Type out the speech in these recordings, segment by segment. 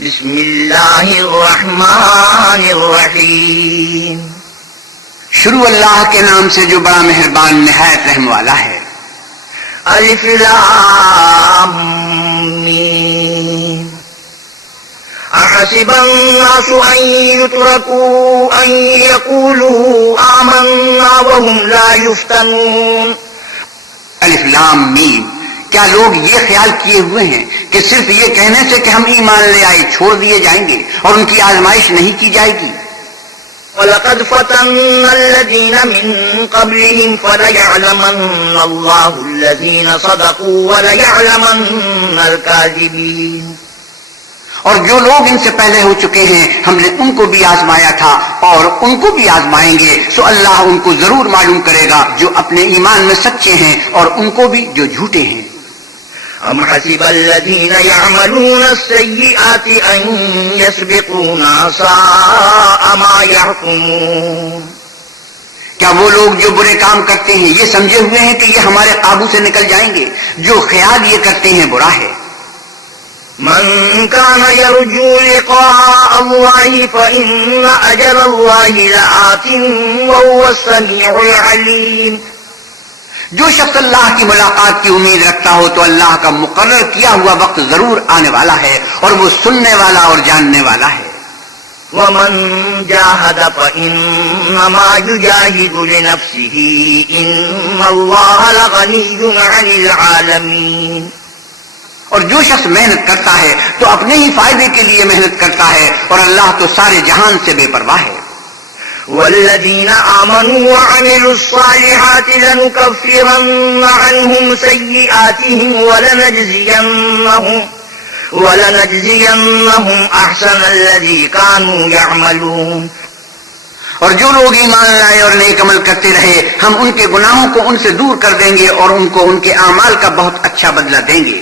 بسم اللہ الرحمن الرحیم. شروع اللہ کے نام سے جو بڑا مہربان نہایت رحم والا ہے. الف لام میم. احسب الناس ان يتركوا ان يقولوا آمنا وهم لا يفتنون. الف لام میم. کیا لوگ یہ خیال کیے ہوئے ہیں کہ صرف یہ کہنے سے کہ ہم ایمان لے آئے چھوڑ دیے جائیں گے اور ان کی آزمائش نہیں کی جائے گی؟ وَلَقَدْ فَتَنَّا الَّذِينَ مِن قَبْلِهِمْ فَلَيَعْلَمَنَّ اللَّهُ الَّذِينَ صَدَقُوا وَلَيَعْلَمَنَّ الْكَاذِبِينَ. اور جو لوگ ان سے پہلے ہو چکے ہیں ہم نے ان کو بھی آزمایا تھا اور ان کو بھی آزمائیں گے، سو اللہ ان کو ضرور معلوم کرے گا جو اپنے ایمان میں سچے ہیں اور ان کو بھی جو جھوٹے ہیں. أَمْ حَسِبَ الَّذِينَ يَعْمَلُونَ السَّيِّئَاتِ أَن يَسْبِقُونَا سَاءَ مَا يَحْكُمُونَ. کیا وہ لوگ جو برے کام کرتے ہیں یہ سمجھے ہوئے ہیں کہ یہ ہمارے قابو سے نکل جائیں گے؟ جو خیال یہ کرتے ہیں برا ہے. من كان يرجو لقاء الله فإن أجل الله لآت وهو السميع العليم. جو شخص اللہ کی ملاقات کی امید رکھتا ہو تو اللہ کا مقرر کیا ہوا وقت ضرور آنے والا ہے اور وہ سننے والا اور جاننے والا ہے. ومن جاهد فإنما يجاهد لنفسه إن الله لغني عن العالمين. اور جو شخص محنت کرتا ہے تو اپنے ہی فائدے کے لیے محنت کرتا ہے اور اللہ تو سارے جہان سے بے پرواہ ہے. والذين آمنوا وعملوا الصالحات لنكفرن عنهم سيئاتهم ولنجزينهم أحسن الذي كانوا يعملون. اور جو لوگ ایمان لائے اور نیک عمل کرتے رہے ہم ان کے گناہوں کو ان سے دور کر دیں گے اور ان کو ان کے اعمال کا بہت اچھا بدلہ دیں گے.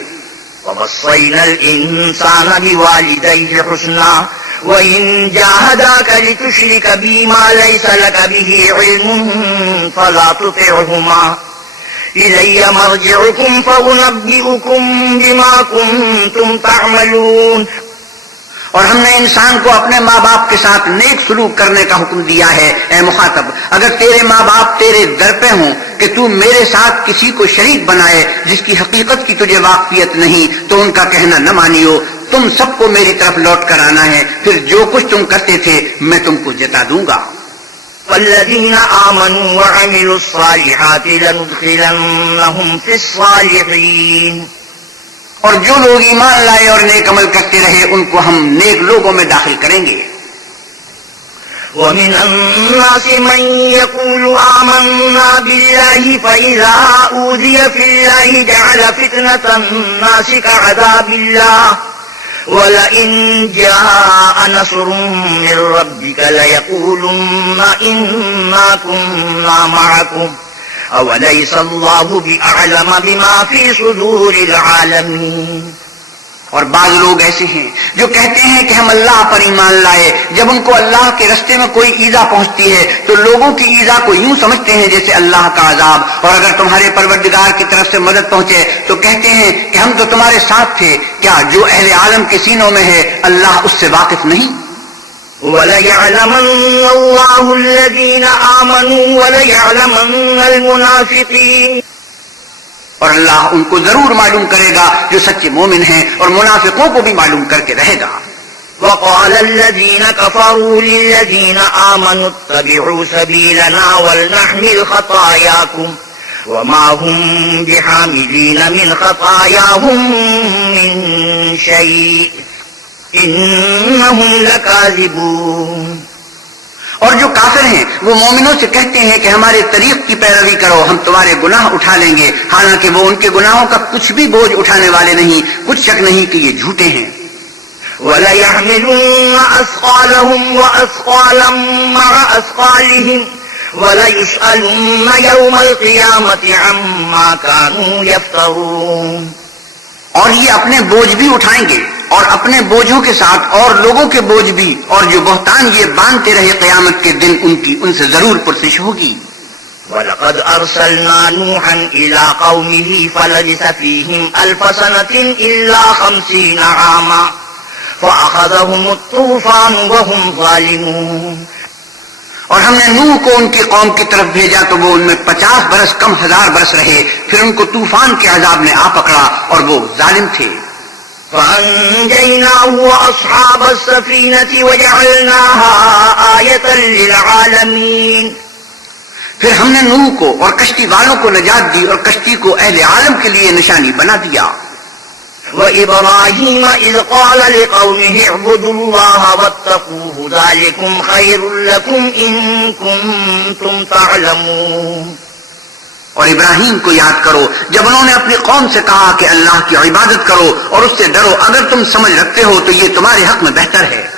وَوَصَّيْنَا الْإِنسَانَ بِوَالِدَيْهِ حُسْنًا وَإِن جَاهَدَاكَ لِتُشْرِكَ بِي مَا لَيْسَ لَكَ بِهِ عِلْمٌ فَلَا تُطِعْهُمَا إِلَيَّ مَرْجِعُكُمْ فَأُنَبِّئُكُم بِمَا كُنتُمْ تَعْمَلُونَ. اور ہم نے انسان کو اپنے ماں باپ کے ساتھ نیک سلوک کرنے کا حکم دیا ہے. اے مخاطب، اگر تیرے ماں باپ تیرے در پہ ہوں کہ تو میرے ساتھ کسی کو شریک بنائے جس کی حقیقت کی تجھے واقفیت نہیں تو ان کا کہنا نہ مانیو. تم سب کو میری طرف لوٹ کر آنا ہے، پھر جو کچھ تم کرتے تھے میں تم کو جتا دوں گا. والذین آمنوا وعملوا الصالحات لندخلنهم فی الصالحین. اور جو لوگ ایمان لائے اور نیک عمل کرتے رہے ان کو ہم نیک لوگوں میں داخل کریں گے. ومن الناس من يقول آمنا بالله فإذا أوذي في الله جعل فتنة الناس كعذاب الله ولئن جاء نصر من ربك ليقولن إنا كنا معكم أوليس الله بأعلم بما في صدور العالمين. اور بعض لوگ ایسے ہیں جو کہتے ہیں کہ ہم اللہ پر ایمان لائے، جب ان کو اللہ کے رستے میں کوئی ایذا پہنچتی ہے تو لوگوں کی ایذا کو یوں سمجھتے ہیں جیسے اللہ کا عذاب، اور اگر تمہارے پروردگار کی طرف سے مدد پہنچے تو کہتے ہیں کہ ہم تو تمہارے ساتھ تھے. کیا جو اہل عالم کے سینوں میں ہے اللہ اس سے واقف نہیں؟ وَلَيَعْلَمَنَّ اللَّهُ الَّذِينَ آمَنُوا وَلَيَعْلَمَنَّ الْمُنَافِقِينَ. اور اللہ ان کو ضرور معلوم کرے گا جو سچے مومن ہیں اور منافقوں کو بھی معلوم کر کے رہے گا. وَقَالَ الَّذِينَ كَفَرُوا لِلَّذِينَ آمَنُوا اتَّبِعُوا سَبِيلَنَا وَلْنَحْمِلْ خَطَايَاكُمْ وَمَا هُمْ بِحَامِلِينَ مِنْ خَطَايَاهُمْ مِنْ شَيْءٍ إِنَّهُمْ لَكَاذِبُونَ. اور جو کافر ہیں وہ مومنوں سے کہتے ہیں کہ ہمارے طریق کی پیروی کرو، ہم تمہارے گناہ اٹھا لیں گے، حالانکہ وہ ان کے گناہوں کا کچھ بھی بوجھ اٹھانے والے نہیں. کچھ شک نہیں کہ یہ جھوٹے ہیں. وَلَيَحْمِلُنَّ أَثْقَالَهُمْ وَأَثْقَالًا مَعَ أَثْقَالِهِمْ وَلَيُسْأَلُنَّ يَوْمَ الْقِيَامَةِ عَمَّا كَانُوا يَفْتَرُونَ. اور یہ اپنے بوجھ بھی اٹھائیں گے اور اپنے بوجھوں کے ساتھ اور لوگوں کے بوجھ بھی، اور جو بہتان یہ باندھتے رہے قیامت کے دن ان سے ضرور پرسش ہوگی. وَلَقَدْ أَرْسَلْنَا نُوحًا إِلَىٰ قَوْمِهِ فَلَبِثَ فِيهِمْ أَلْفَ سَنَةٍ إِلَّا 50 عَامًا فأخذهم الطوفان وهم ظالمون. اور ہم نے نوح کو ان کی قوم کی طرف بھیجا تو وہ ان میں 50 برس کم 1000 برس رہے، پھر ان کو طوفان کے عذاب نے آ پکڑا اور وہ ظالم تھے۔ فأنجيناه وأصحاب السفينة وجعلناها آية للعالمين. پھر ہم نے نوح کو اور کشتی والوں کو نجات دی اور کشتی کو اہل عالم کے لیے نشانی بنا دیا۔ وإبراهيم إذ قال لقومه اعبدوا الله واتقوه ذلكم خير لكم إن كنتم تعلمون. اور ابراہیم کو یاد کرو جب انہوں نے اپنی قوم سے کہا کہ اللہ کی عبادت کرو اور اس سے ڈرو، اگر تم سمجھ رکھتے ہو تو یہ تمہارے حق میں بہتر ہے۔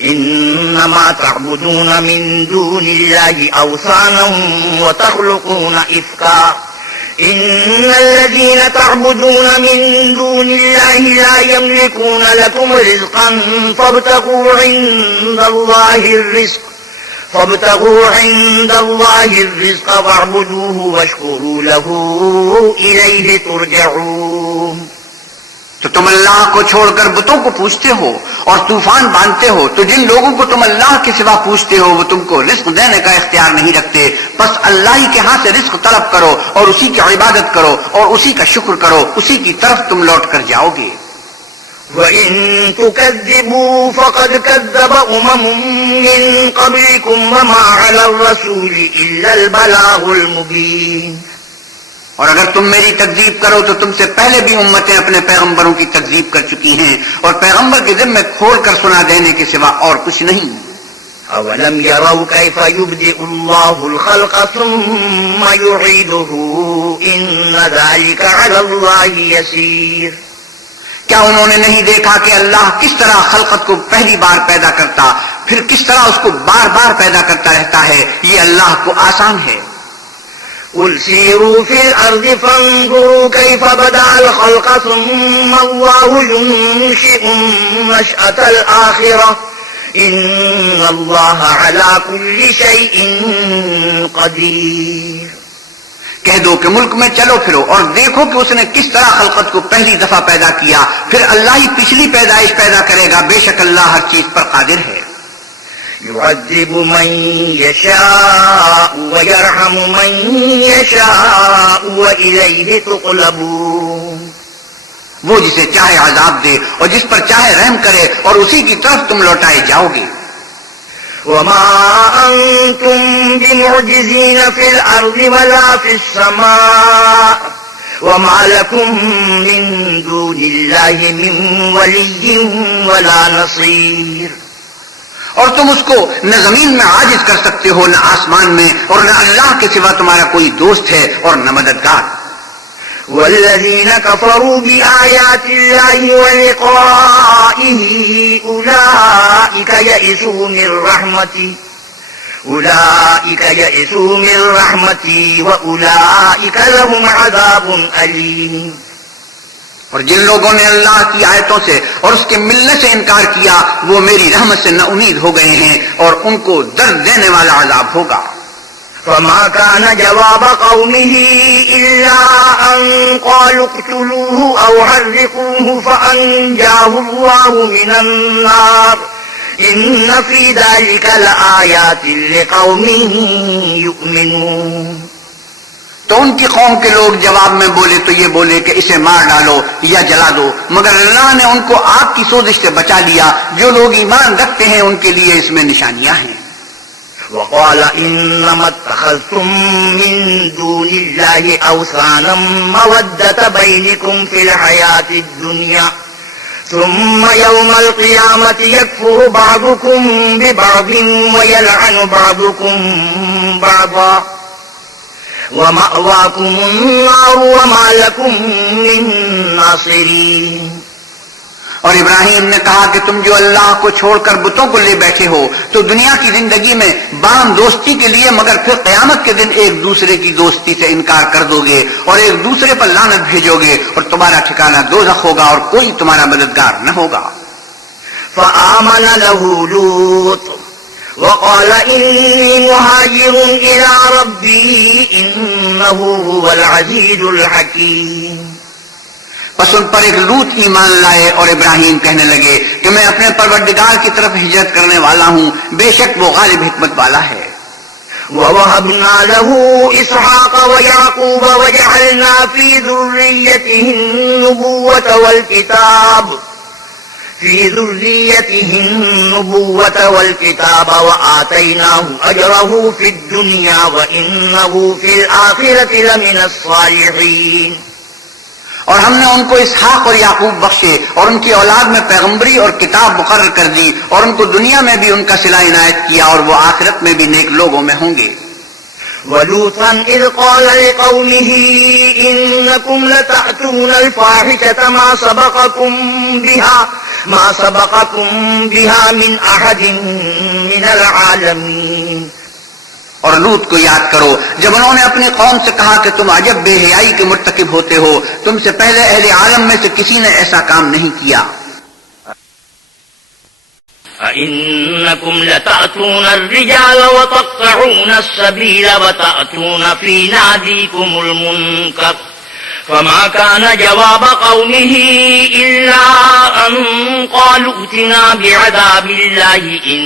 إنما تعبدون من دون الله أوثانا وتخلقون إفكا إن الذين تعبدون من دون الله لا يملكون لكم رزقا فابتغوا عند الله الرزق واعبدوه واشكروا له إليه ترجعون. تو تم اللہ کو چھوڑ کر بتوں کو پوچھتے ہو اور طوفان باندھتے ہو، تو جن لوگوں کو تم اللہ کے سوا پوچھتے ہو وہ تم کو رزق دینے کا اختیار نہیں رکھتے، بس اللہ ہی کے ہاں سے رزق طلب کرو اور اسی کی عبادت کرو اور اسی کا شکر کرو، اسی کی طرف تم لوٹ کر جاؤ گے۔ وَإِن تُكَذِّبُوا فَقَدْ كَذَّبَ مِن قَبْلِكُمْ وَمَا عَلَى الرَّسُولِ إِلَّا الْبَلَاغُ الْمُبِينُ. اور اگر تم میری تکذیب کرو تو تم سے پہلے بھی امتیں اپنے پیغمبروں کی تکذیب کر چکی ہیں، اور پیغمبر کے ذمے کھول کر سنا دینے کے سوا اور کچھ نہیں۔ أَوَلَمْ يَرَوْا كَيْفَ يُبْدِئُ اللَّهُ الْخَلْقَ ثُمَّ يُعِيدُهُ إِنَّ ذَلِكَ عَلَى اللَّهِ يَسِيرٌ. کیا انہوں نے نہیں دیکھا کہ اللہ کس طرح خلقت کو پہلی بار پیدا کرتا پھر کس طرح اس کو بار بار پیدا کرتا رہتا ہے، یہ اللہ کو آسان ہے۔ قل سيروا في الأرض فانظروا كيف بدأ الخلق ثم الله ينشئ النشأة الآخرة إن الله على كل شيء قدير. کہہ دو کہ ملک میں چلو پھرو اور دیکھو کہ اس نے کس طرح خلقت کو پہلی دفعہ پیدا کیا، پھر اللہ ہی پچھلی پیدائش پیدا کرے گا، بے شک اللہ ہر چیز پر قادر ہے۔ يعذب من يشاء ويرحم من يشاء وإليه تقلبون. وہ جسے چاہے عذاب دے اور جس پر چاہے رحم کرے اور اسی کی طرف تم لوٹائے جاؤ گے۔ وما أنتم بمعجزين في الأرض ولا في السماء وما لكم من دون الله من ولي ولا نصير. اور تم اس کو نہ زمین میں عاجز کر سکتے ہو نہ آسمان میں، اور نہ اللہ کے سوا تمہارا کوئی دوست ہے اور نہ مددگار۔ والذين كفروا بآيات الله ولقائه أولئك يئسوا من رحمتي وأولئك لهم عذاب أليم. اور جن لوگوں نے اللہ کی آیتوں سے اور اس کے ملنے سے انکار کیا وہ میری رحمت سے نا امید ہو گئے ہیں اور ان کو درد دینے والا عذاب ہوگا۔ فما كان جواب قومه إلا أن قالوا اقتلوه أو حرقوه فأنجاه الله من النار إن في ذلك لآيات لقوم يؤمنون. تو ان کی قوم کے لوگ جواب میں بولے تو یہ بولے کہ اسے مار ڈالو یا جلا دو، مگر اللہ نے ان کو آگ کی سوزش سے بچا لیا، جو لوگ ایمان رکھتے ہیں ان کے لیے اس میں نشانیاں ہیں۔ وقال إنما اتخذتم من دون الله أوثانا مودة بينكم في الحياة الدنيا ثم يوم القيامة يكفر بعضكم ببعض ويلعن بعضكم بعضا ومأواكم النار وما لكم من ناصرين. اور ابراہیم نے کہا کہ تم جو اللہ کو چھوڑ کر بتوں کو لے بیٹھے ہو تو دنیا کی زندگی میں باہم دوستی کے لیے، مگر پھر قیامت کے دن ایک دوسرے کی دوستی سے انکار کر دو گے اور ایک دوسرے پر لعنت بھیجو گے اور تمہارا ٹھکانہ دوزخ ہوگا اور کوئی تمہارا مددگار نہ ہوگا۔ فآمن له لوط وقال إني مهاجر إلى ربي إنه هو العزيز الحكيم. بس ان پر ایک لوط ایمان لائے اور ابراہیم کہنے لگے کہ میں اپنے پروردگار کی طرف ہجرت کرنے والا ہوں، بے شک وہ غالب حکمت والا ہے۔ وَوَهَبْنَا لَهُ إِسْحَاقَ وَيَعْقُوبَ وَجَعَلْنَا فِي ذُرِّيَّتِهِ النُّبُوَّةَ وَالْكِتَابَ وَآتَيْنَاهُ أَجْرَهُ فِي الدُّنْيَا وَإِنَّهُ فِي الْآخِرَةِ لَمِنَ الصَّالِحِينَ۔ اور ہم نے ان کو اسحاق اور یعقوب بخشے اور ان کی اولاد میں پیغمبری اور کتاب مقرر کر دی، اور ان کو دنیا میں بھی ان کا صلہ عنایت کیا، اور وہ آخرت میں بھی نیک لوگوں میں ہوں گے۔ وَلُوطًا إِذْ قَالَ لِقَوْمِهِ إِنَّكُمْ لَتَأْتُونَ الْفَاحِشَةَ مَا سَبَقَكُمْ بِهَا مِنْ أَحَدٍ مِنَ الْعَالَمِينَ۔ اور لوط کو یاد کرو جب انہوں نے اپنی قوم سے کہا کہ تم عجب بے حیائی کے مرتکب ہوتے ہو، تم سے پہلے اہل عالم میں سے کسی نے ایسا کام نہیں کیا۔ أَإِنَّكُمْ لَتَأْتُونَ الرِّجَالَ وَتَقْطَعُونَ السَّبِيلَ وَتَأْتُونَ فِي نَادِيكُمُ الْمُنكَرَ فَمَا كَانَ جَوَابَ قَوْمِهِ إِلَّا أَن قَالُوا ائْتِنَا بِعَذَابِ اللَّهِ إِن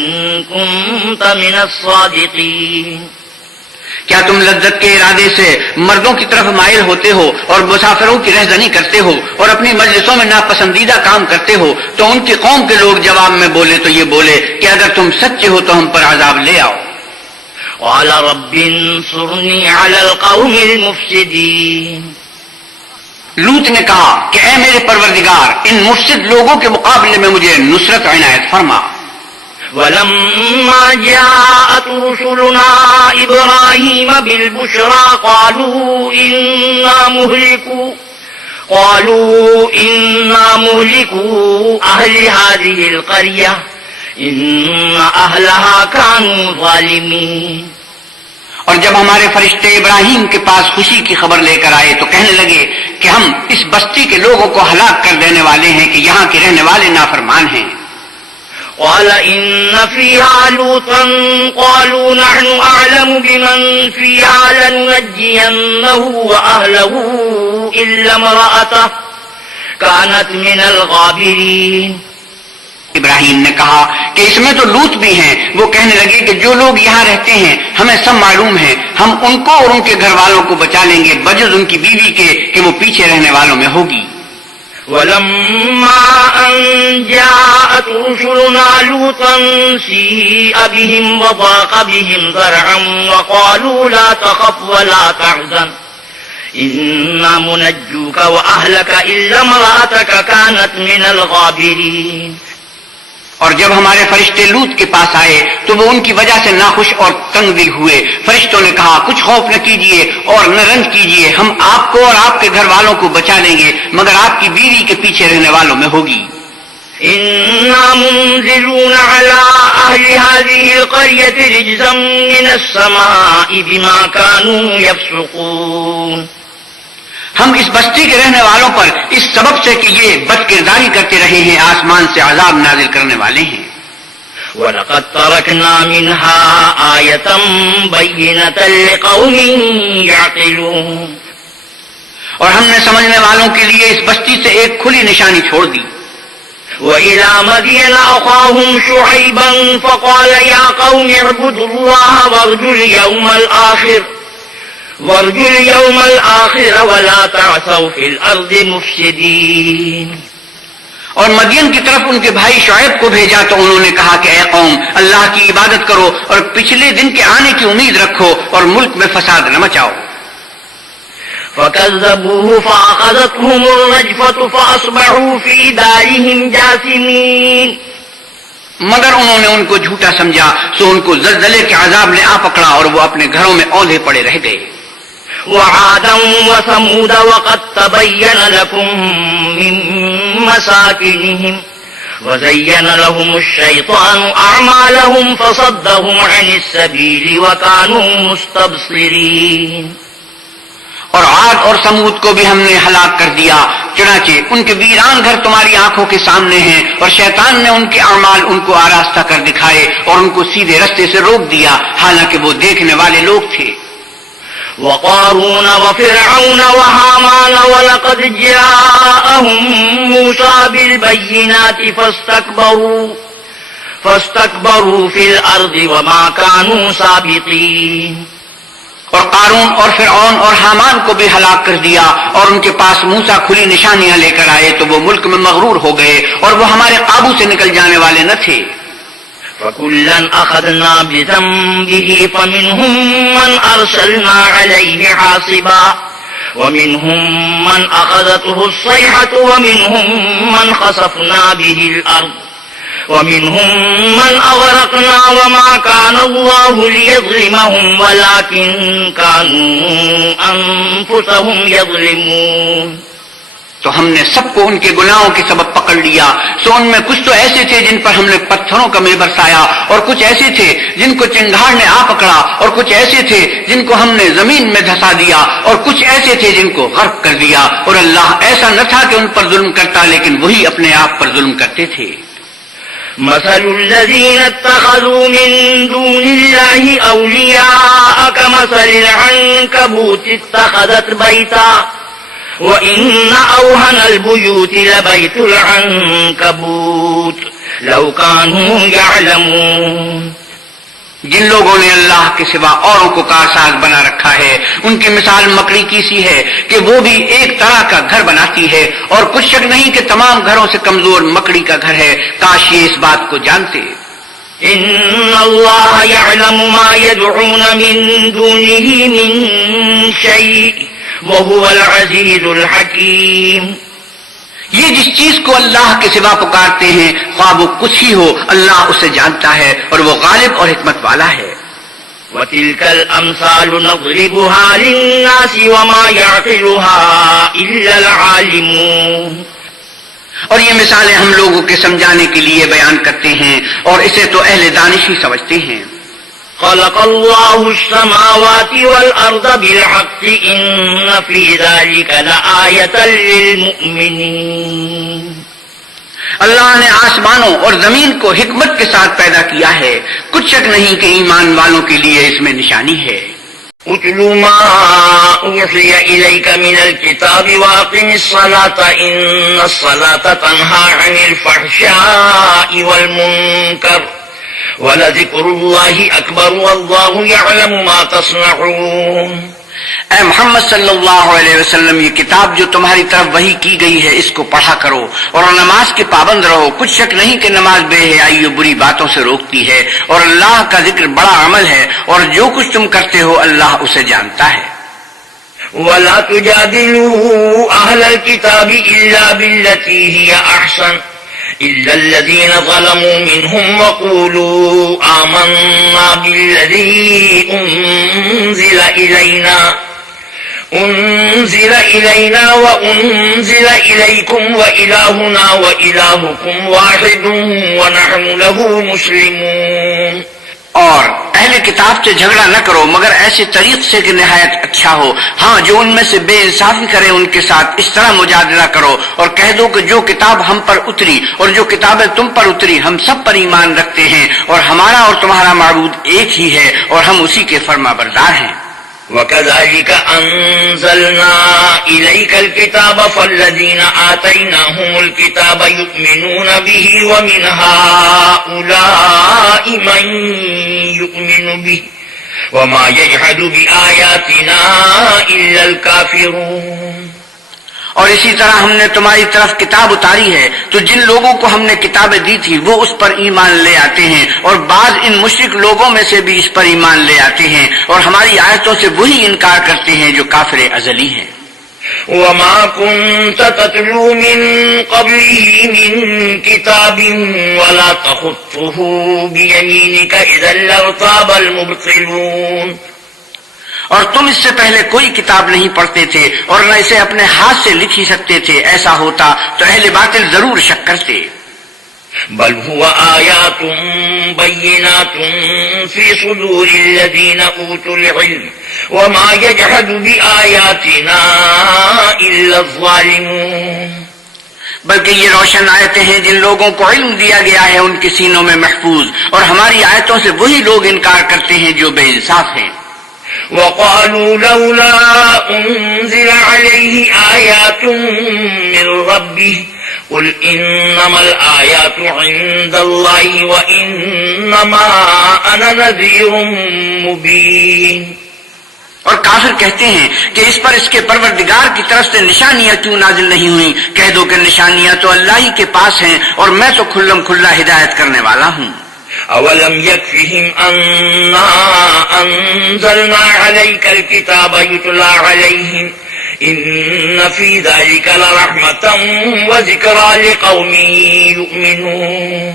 كُنتَ مِنَ الصَّادِقِينَ۔ کیا تم لذت کے ارادے سے مردوں کی طرف مائل ہوتے ہو اور مسافروں کی رہزنی کرتے ہو اور اپنی مجلسوں میں ناپسندیدہ کام کرتے ہو؟ تو ان کی قوم کے لوگ جواب میں بولے تو یہ بولے کہ اگر تم سچے ہو تو ہم پر عذاب لے آؤ۔ قَالَ رَبِّ انصُرْنِي عَلَى الْقَوْمِ الْمُفْسِدِينَ۔ لوط نے کہا کہ اے میرے پروردگار، ان مفسد لوگوں کے مقابلے میں مجھے نصرت عنایت فرما۔ وَلَمَّا جَاءَتْ رُسُلُنَا إِبْرَاهِيمَ بِالْبُشْرَى قَالُوا إِنَّا مُهْلِكُو أَهْلِ هَذِهِ الْقَرْيَةِ إِنَّ أَهْلَهَا كَانُوا ظَالِمِينَ۔ اور جب ہمارے فرشتے ابراہیم کے پاس خوشی کی خبر لے کر آئے تو کہنے لگے کہ ہم اس بستی کے لوگوں کو ہلاک کر دینے والے ہیں کہ یہاں کے رہنے والے نافرمان ہیں۔ قال إن فيها لوطا قالوا نحن أعلم بمن فيها لننجينه وأهله إلا امرأته كانت من الغابرين۔ ابراہیم نے کہا کہ اس میں تو لوط بھی ہیں۔ وہ کہنے لگے کہ جو لوگ یہاں رہتے ہیں ہمیں سب معلوم ہے، ہم ان کو اور ان کے گھر والوں کو بچا لیں گے بجز ان کی بیوی کے کہ وہ پیچھے رہنے والوں میں ہوگی۔ وَلَمَّا أَن جَاءَتْ رُسُلُنَا لُوطًا سِيءَ بِهِمْ وَضَاقَ بِهِمْ ذَرْعًا وَقَالُوا لَا تَخَفْ وَلَا تَحْزَنْ إِنَّا مُنَجُّوكَ وَأَهْلَكَ إِلَّا امْرَأَتَكَ كَانَتْ مِنَ الْغَابِرِينَ۔ اور جب ہمارے فرشتے لوط کے پاس آئے تو وہ ان کی وجہ سے ناخوش اور تنگ دل ہوئے۔ فرشتوں نے کہا کچھ خوف نہ کیجیے اور نہ رنج کیجیے، ہم آپ کو اور آپ کے گھر والوں کو بچا لیں گے مگر آپ کی بیوی کے پیچھے رہنے والوں میں ہوگی۔ إِنَّا مُنزِلُونَ عَلَىٰ أَهْلِ هَٰذِهِ الْقَرْيَةِ رِجْزًا مِّنَ السَّمَاءِ بِمَا كَانُوا يَفْسُقُونَ۔ ہم اس بستی کے رہنے والوں پر اس سبب سے کہ یہ بد کرداری کرتے رہے ہیں آسمان سے عذاب نازل کرنے والے ہیں۔ وَلَقَدْ تَرَكْنَا مِنْهَا آيَةً بَيِّنَةً لِقَوْمٍ يَعْقِلُونَ۔ اور ہم نے سمجھنے والوں کے لیے اس بستی سے ایک کھلی نشانی چھوڑ دی۔ وَإِلَىٰ مَدْيَنَ أَخَاهُمْ شُعَيْبًا فَقَالَ يَا قَوْمِ اعْبُدُوا اللَّهَ وَارْجُوا الْيَوْمَ الْآخِرَ وَلَا تَعْثَوْا فِي الْأَرْضِ مُفْسِدِينَ۔ اور مدین کی طرف ان کے بھائی شعیب کو بھیجا تو انہوں نے کہا کہ اے قوم، اللہ کی عبادت کرو اور پچھلے دن کے آنے کی امید رکھو اور ملک میں فساد نہ مچاؤ۔ فَكَذَّبُوهُ فَأَخَذَتْهُمُ الرَّجْفَةُ فَأَصْبَحُوا فِي دَارِهِمْ جَاثِمِينَ۔ مگر انہوں نے ان کو جھوٹا سمجھا سو ان کو زلزلے کے عذاب نے آ پکڑا اور وہ اپنے گھروں میں اولے پڑے رہ گئے۔ وَعَادًا وَثَمُودَ وَقَدْ تَبَيَّنَ لَكُم مِّن مَّسَاكِنِهِمْ وَزَيَّنَ لَهُمُ الشَّيْطَانُ أَعْمَالَهُمْ فَصَدَّهُمْ عَنِ السَّبِيلِ وَكَانُوا مُسْتَبْصِرِينَ۔ اور عاد اور سمود کو بھی ہم نے ہلاک کر دیا، چنانچہ ان کے ویران گھر تمہاری آنکھوں کے سامنے ہیں، اور شیطان نے ان کے اعمال ان کو آراستہ کر دکھائے اور ان کو سیدھے رستے سے روک دیا، حالانکہ وہ دیکھنے والے لوگ تھے۔ وقارون وفرعون وهامان ولقد جاءهم موسى بالبينات فاستكبروا في الأرض وما كانوا سابقين. اور قارون اور فرعون اور حامان کو بھی ہلاک کر دیا، اور ان کے پاس موسیٰ کھلی نشانیاں لے کر آئے تو وہ ملک میں مغرور ہو گئے اور وہ ہمارے قابو سے نکل جانے والے نہ تھے. فَكُلًّا أَخَذْنَا بِذَنبِهِ فَمِنْهُمْ مَنْ أَرْسَلْنَا عَلَيْهِ حَاصِبًا وَمِنْهُمْ مَنْ أَخَذَتْهُ الصَّيْحَةُ وَمِنْهُمْ مَنْ خَسَفْنَا بِهِ الْأَرْضَ وَمِنْهُمْ مَنْ أَغْرَقْنَا وَمَا كَانَ اللَّهُ لِيَظْلِمَهُمْ وَلَكِنْ كَانُوا أَنفُسَهُمْ يَظْلِمُونَ. تو ہم نے سب کو ان کے گناہوں کے سبب پکڑ لیا. سو ان میں کچھ تو ایسے تھے جن پر ہم نے پتھروں کا مے برسایا، اور کچھ ایسے تھے جن کو چنگھاڑ نے آ پکڑا، اور کچھ ایسے تھے جن کو ہم نے زمین میں دھسا دیا، اور کچھ ایسے تھے جن کو غرق کر دیا. اور اللہ ایسا نہ تھا کہ ان پر ظلم کرتا، لیکن وہی اپنے آپ پر ظلم کرتے تھے. مثل الذين اتخذوا من دون الله أولياء كمثل العنكبوت اتخذت بيتا وإن أوهن البيوت لبيت العنكبوت لو كانوا يعلمون. جن لوگوں نے اللہ کے سوا اوروں کو کارساز بنا رکھا ہے، ان کی مثال مکڑی کی سی ہے کہ وہ بھی ایک طرح کا گھر بناتی ہے، اور کچھ شک نہیں کہ تمام گھروں سے کمزور مکڑی کا گھر ہے. کاش یہ اس بات کو جانتے. ان اللہ یعلم ما یدعون من دونه من شیء وهو العزیز الحکیم. یہ جس چیز کو اللہ کے سوا پکارتے ہیں، خواہ وہ کچھ ہی ہو، اللہ اسے جانتا ہے اور وہ غالب اور حکمت والا ہے. وَتِلْكَ الْأَمْثَالُ نَضْرِبُهَا لِلنَّاسِ وَمَا يَعْقِلُهَا إِلَّا الْعَالِمُونَ. اور یہ مثالیں ہم لوگوں کے سمجھانے کے لیے بیان کرتے ہیں، اور اسے تو اہل دانش ہی سمجھتے ہیں. خلق اللہ السماوات والارض بالحق ان فی ذلک لآیۃ للمؤمنین. اللہ نے آسمانوں اور زمین کو حکمت کے ساتھ پیدا کیا ہے، کچھ شک نہیں کہ ایمان والوں کے لیے اس میں نشانی ہے. اتل ما اوحی الیک من الکتاب واقم الصلاة ان الصلاة تنہی عن الفحشاء والمنکر وَلَذِكْرُ اللَّهِ أَكْبَرُ وَاللَّهُ يَعْلَمُ مَا تَصْنَعُونَ. اے محمد صلی اللہ علیہ وسلم، یہ کتاب جو تمہاری طرف وحی کی گئی ہے اس کو پڑھا کرو اور نماز کے پابند رہو. کچھ شک نہیں کہ نماز بے حیائی و بری باتوں سے روکتی ہے، اور اللہ کا ذکر بڑا عمل ہے، اور جو کچھ تم کرتے ہو اللہ اسے جانتا ہے. وَلَا تُجَادِلُوا أَهْلَ الْكِتَابِ إِلَّا بِالَّتِي هِيَ أَحْسَنُ إِلَّا الَّذِينَ ظَلَمُوا مِنْهُمْ وَقُولُوا آمَنَّا بِالَّذِي أُنزِلَ إِلَيْنَا وَأُنزِلَ إِلَيْكُمْ وَإِلَٰهُنَا وَإِلَٰهُكُمْ وَاحِدٌ وَنَحْنُ لَهُ مُسْلِمُونَ. اور اہل کتاب سے جھگڑا نہ کرو مگر ایسے طریق سے کہ نہایت اچھا ہو. ہاں، جو ان میں سے بے انصافی کرے ان کے ساتھ اس طرح مجادلہ کرو اور کہہ دو کہ جو کتاب ہم پر اتری اور جو کتابیں تم پر اتری ہم سب پر ایمان رکھتے ہیں، اور ہمارا اور تمہارا معبود ایک ہی ہے اور ہم اسی کے فرما بردار ہیں. وَكَذَلِكَ أَنزَلْنَا إِلَيْكَ الْكِتَابَ فَالَّذِينَ آتَيْنَاهُمُ الْكِتَابَ يُؤْمِنُونَ بِهِ وَمِنْ هَؤُلَاءِ مَن يُؤْمِنُ بِهِ وَمَا يَجْحَدُ بِآيَاتِنَا إِلَّا الْكَافِرُونَ. اور اسی طرح ہم نے تمہاری طرف کتاب اتاری ہے تو جن لوگوں کو ہم نے کتابیں دی تھی وہ اس پر ایمان لے آتے ہیں، اور بعض ان مشرک لوگوں میں سے بھی اس پر ایمان لے آتے ہیں، اور ہماری آیتوں سے وہی انکار کرتے ہیں جو کافر ازلی ہیں. وَمَا كُنْتَ تَتْلُو مِنْ قَبْلِهِ مِنْ كِتَابٍ وَلَا تَخُطُّهُ بِيَمِينِكَ إِذًا لَارْتَابَ الْمُبْطِلُونَ. اور تم اس سے پہلے کوئی کتاب نہیں پڑھتے تھے اور نہ اسے اپنے ہاتھ سے لکھ ہی سکتے تھے، ایسا ہوتا تو اہل باطل ضرور شک کرتے. بل هو آیات بینات فی صدور الذین اوتوا العلم وما یجحد بآیاتنا الا الظالمون. بلکہ یہ روشن آیتیں ہیں جن لوگوں کو علم دیا گیا ہے ان کے سینوں میں محفوظ، اور ہماری آیتوں سے وہی لوگ انکار کرتے ہیں جو بے انصاف ہیں. وقالوا لولا أنزل عليه آيات من ربه قل إنما الآيات عند الله وإنما أنا نذير مبين. اور کافر کہتے ہیں کہ اس پر اس کے پروردگار کی طرف سے نشانیاں کیوں نازل نہیں ہوئیں؟ کہہ دو کہ نشانیاں تو اللہ ہی کے پاس ہیں اور میں تو کھلم کھلا ہدایت کرنے والا ہوں. اولم يكفهم أنا أنزلنا عليك الكتاب يتلى عليهم إن في ذلك لرحمة وذكرى لقوم يؤمنون.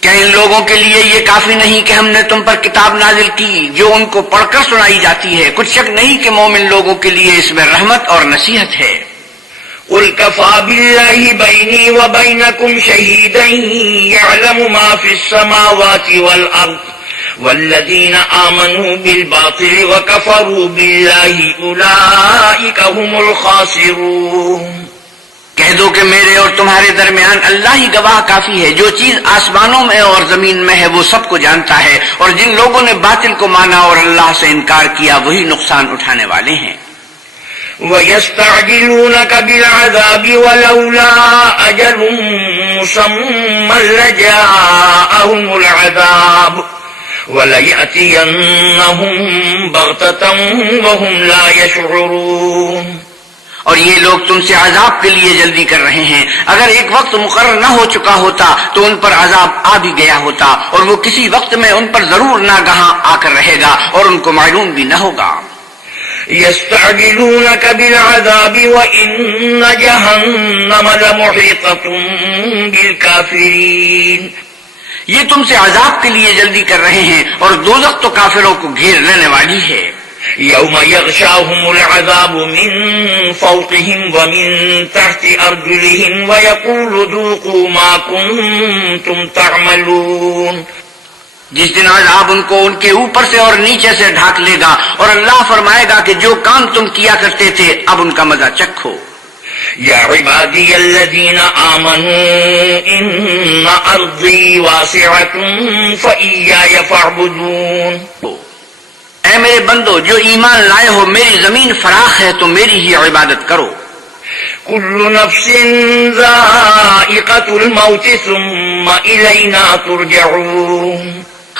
کیا ان لوگوں کے لیے یہ کافی نہیں کہ ہم نے تم پر کتاب نازل کی جو ان کو پڑھ کر سنائی جاتی ہے؟ کچھ شک نہیں کہ مومن لوگوں کے لیے اس میں رحمت اور نصیحت ہے. قل كفى بالله بيني وبينكم شهيدا يعلم ما في السماوات والأرض والذين آمنوا بالباطل وكفروا بالله أولئك هم الخاسرون. کہہ دو کہ میرے اور تمہارے درمیان اللہ ہی گواہ کافی ہے. جو چیز آسمانوں میں اور زمین میں ہے وہ سب کو جانتا ہے، اور جن لوگوں نے باطل کو مانا اور اللہ سے انکار کیا وہی نقصان اٹھانے والے ہیں. وَيَسْتَعْجِلُونَكَ بِالْعَذَابِ وَلَوْلَا أَجَلٌ مُّسَمًّى لَّجَاءَهُمُ الْعَذَابُ وَلَيَأْتِيَنَّهُم بَغْتَةً وَهُمْ لَا يَشْعُرُونَ. اور یہ لوگ تم سے عذاب کے لیے جلدی کر رہے ہیں. اگر ایک وقت مقرر نہ ہو چکا ہوتا تو ان پر عذاب آ بھی گیا ہوتا، اور وہ کسی وقت میں ان پر ضرور ناگہاں آ کر رہے گا اور ان کو معلوم بھی نہ ہوگا. يستعجلونك بالعذاب وإن جهنم لمحيطة بالكافرين. یہ تم سے عذاب کے لیے جلدی کر رہے ہیں اور دوزخ تو کافروں کو گھیر لینے والی ہے. يوم يغشاهم العذاب من فوقهم ومن تحت أرجلهم ويقول ذوقوا ما كنتم تعملون. جس دن عذاب ان کو ان کے اوپر سے اور نیچے سے ڈھانک لے گا، اور اللہ فرمائے گا کہ جو کام تم کیا کرتے تھے اب ان کا مزہ چکھو. يا عبادي الذين آمنوا إن أرضي واسعة فإياي فاعبدون. اے میرے بندو جو ایمان لائے ہو، میری زمین فراخ ہے تو میری ہی عبادت کرو. كل نفس ذائقة الموت ثم إلينا ترجعون.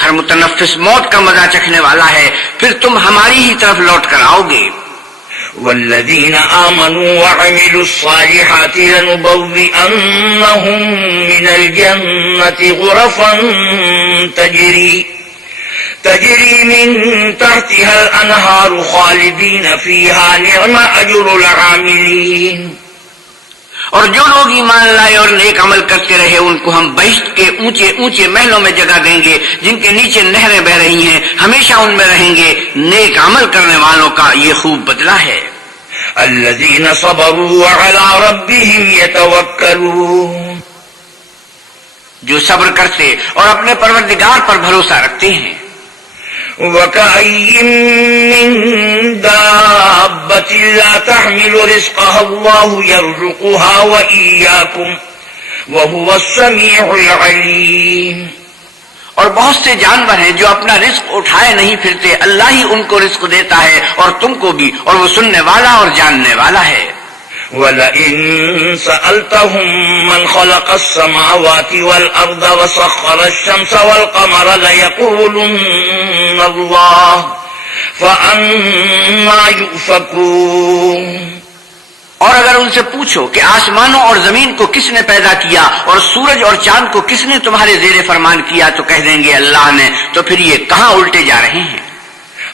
ہر متنفس موت کا مزہ چکھنے والا ہے، پھر تم ہماری ہی طرف لوٹ کر آؤ گے. والذين آمنوا وعملوا الصالحات لنبوئنهم من الجنة غرفا تجري من تحتها الأنهار خالدين فيها نعم أجر العاملين. اور جو لوگ ایمان لائے اور نیک عمل کرتے رہے ان کو ہم بہشت کے اونچے اونچے محلوں میں جگہ دیں گے جن کے نیچے نہریں بہ رہی ہیں، ہمیشہ ان میں رہیں گے. نیک عمل کرنے والوں کا یہ خوب بدلہ ہے. الذين صبروا وعلى ربهم يتوكلون. جو صبر کرتے اور اپنے پروردگار پر بھروسہ رکھتے ہیں. وَكَأَيٍّ مِّن دَابَّةٍ لَّا تَحْمِلُ رِزْقَهَا اللَّهُ يَرْزُقُهَا وَإِيَّاكُمْ وَهُوَ السَّمِيعُ الْعَلِيمُ. اور بہت سے جانور ہیں جو اپنا رزق اٹھائے نہیں پھرتے، اللہ ہی ان کو رزق دیتا ہے اور تم کو بھی، اور وہ سننے والا اور جاننے والا ہے. وَلَئِن سَأَلْتَهُم مَّنْ خَلَقَ السَّمَاوَاتِ وَالْأَرْضَ وَسَخَّرَ الشَّمْسَ وَالْقَمَرَ لَيَقُولُنَّ اللَّهُ فَأَنَّىٰ يُؤْفَكُونَ. اور اگر ان سے پوچھو کہ آسمانوں اور زمین کو کس نے پیدا کیا اور سورج اور چاند کو کس نے تمہارے زیر فرمان کیا تو کہہ دیں گے اللہ نے. تو پھر یہ کہاں الٹے جا رہے ہیں؟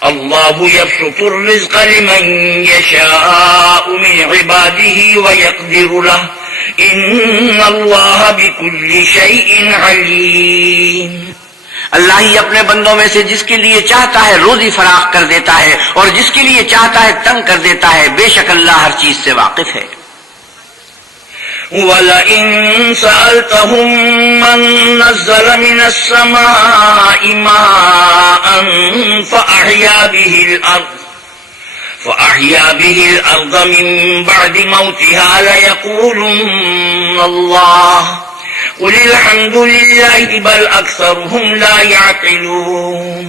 اللہ يبسط الرزق لمن يشاء من عباده ويقدر له ان اللہ بكل شيء علیم. اللہ ہی اپنے بندوں میں سے جس کے لیے چاہتا ہے روزی فراخ کر دیتا ہے اور جس کے لیے چاہتا ہے تنگ کر دیتا ہے. بے شک اللہ ہر چیز سے واقف ہے. وَلَئِن سَأَلْتَهُم مَّن نَّزَّلَ مِنَ السَّمَاءِ مَاءً فَأَحْيَا بِهِ الْأَرْضَ مِن بَعْدِ مَوْتِهَا لَيَقُولُنَّ اللَّهُ قُلِ الْحَمْدُ لِلَّهِ بَلْ أَكْثَرُهُمْ لَا يَعْقِلُونَ.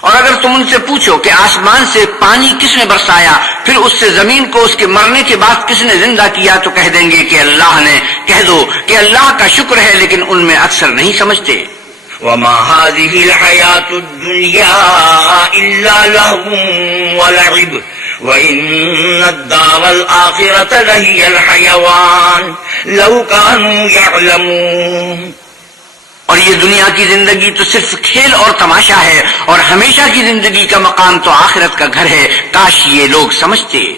اور اگر تم ان سے پوچھو کہ آسمان سے پانی کس نے برسایا، پھر اس سے زمین کو اس کے مرنے کے بعد کس نے زندہ کیا، تو کہہ دیں گے کہ اللہ نے۔ کہہ دو کہ اللہ کا شکر ہے، لیکن ان میں اکثر نہیں سمجھتے۔ وما هذه الحياة الدنيا إلا لهو ولعب وإن الدار الآخرة لهي الحيوان لو كانوا يعلمون۔ اور یہ دنیا کی زندگی تو صرف کھیل اور تماشا ہے، اور ہمیشہ کی زندگی کا مقام تو آخرت کا گھر ہے، کاش یہ لوگ سمجھتے۔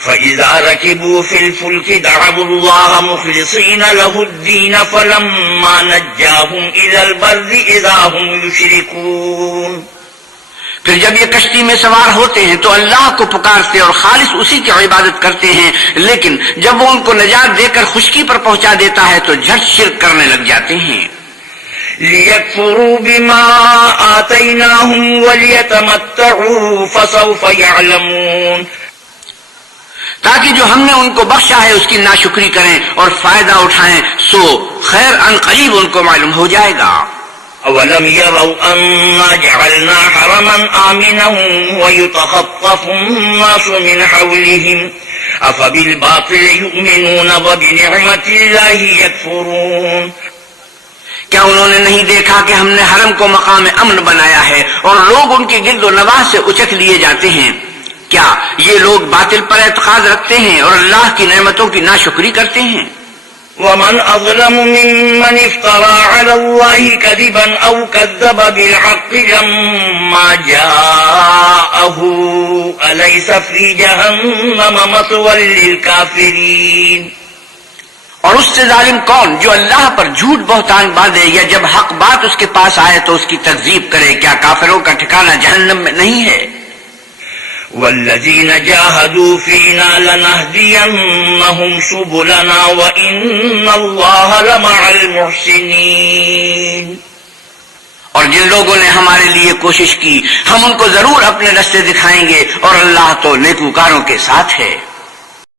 فإذا ركبوا في الفلك دعوا الله مخلصين له الدين فلما نجاهم إلى البر إذا هم يشركون۔ پھر جب یہ کشتی میں سوار ہوتے ہیں تو اللہ کو پکارتے اور خالص اسی کی عبادت کرتے ہیں، لیکن جب وہ ان کو نجات دے کر خشکی پر پہنچا دیتا ہے تو جھٹ شرک کرنے لگ جاتے ہیں۔ لِيَكْفُرُوا بِمَا آتَيْنَاهُمْ وَلِيَتَمَتَّعُوا فَسَوْفَ يَعْلَمُونَ، تاکہ جو ہم نے ان کو بخشا ہے اس کی ناشکری کریں اور فائدہ اٹھائیں، سو خیر ان قریب ان کو معلوم ہو جائے گا۔ أَوَلَمْ يَرَوْا أَنَّا جَعَلْنَا حَرَمًا آمِنًا وَيُتَخَطَّفُ النَّاسُ مِنْ حَوْلِهِمْ أَفَبِالْبَاطِلِ يُؤْمِنُونَ وَبِنِعْمَةِ اللَّهِ يَكْفُرُونَ۔ کیا انہوں نے نہیں دیکھا کہ ہم نے حرم کو مقام امن بنایا ہے اور لوگ ان کے گرد و نواح سے اچک لیے جاتے ہیں؟ کیا یہ لوگ باطل پر اعتقاد رکھتے ہیں اور اللہ کی نعمتوں کی ناشکری کرتے ہیں؟ وَمَنْ أَظْلَمُ مِمَّنِ افْتَرَى عَلَى اللَّهِ كَذِبًا أَوْ كَذَّبَ بِالْحَقِّ لَمَّا جَاءَهُ أَلَيْسَ فِي جَهَنَّمَ مَثْوًى لِلْكَافِرِينَ۔ اور اس سے ظالم کون جو اللہ پر جھوٹ بہتان باندھے یا جب حق بات اس کے پاس آئے تو اس کی تکذیب کرے؟ کیا کافروں کا ٹھکانہ جہنم میں نہیں ہے؟ وَالَّذِينَ جَاهَدُوا فِينَا لَنَهْدِيَنَّهُمْ سُبُلَنَا وَإِنَّ اللَّهَ لَمَعَ الْمُحْسِنِينَ۔ اور جن لوگوں نے ہمارے لیے کوشش کی ہم ان کو ضرور اپنے رستے دکھائیں گے، اور اللہ تو نیکوکاروں کے ساتھ ہے۔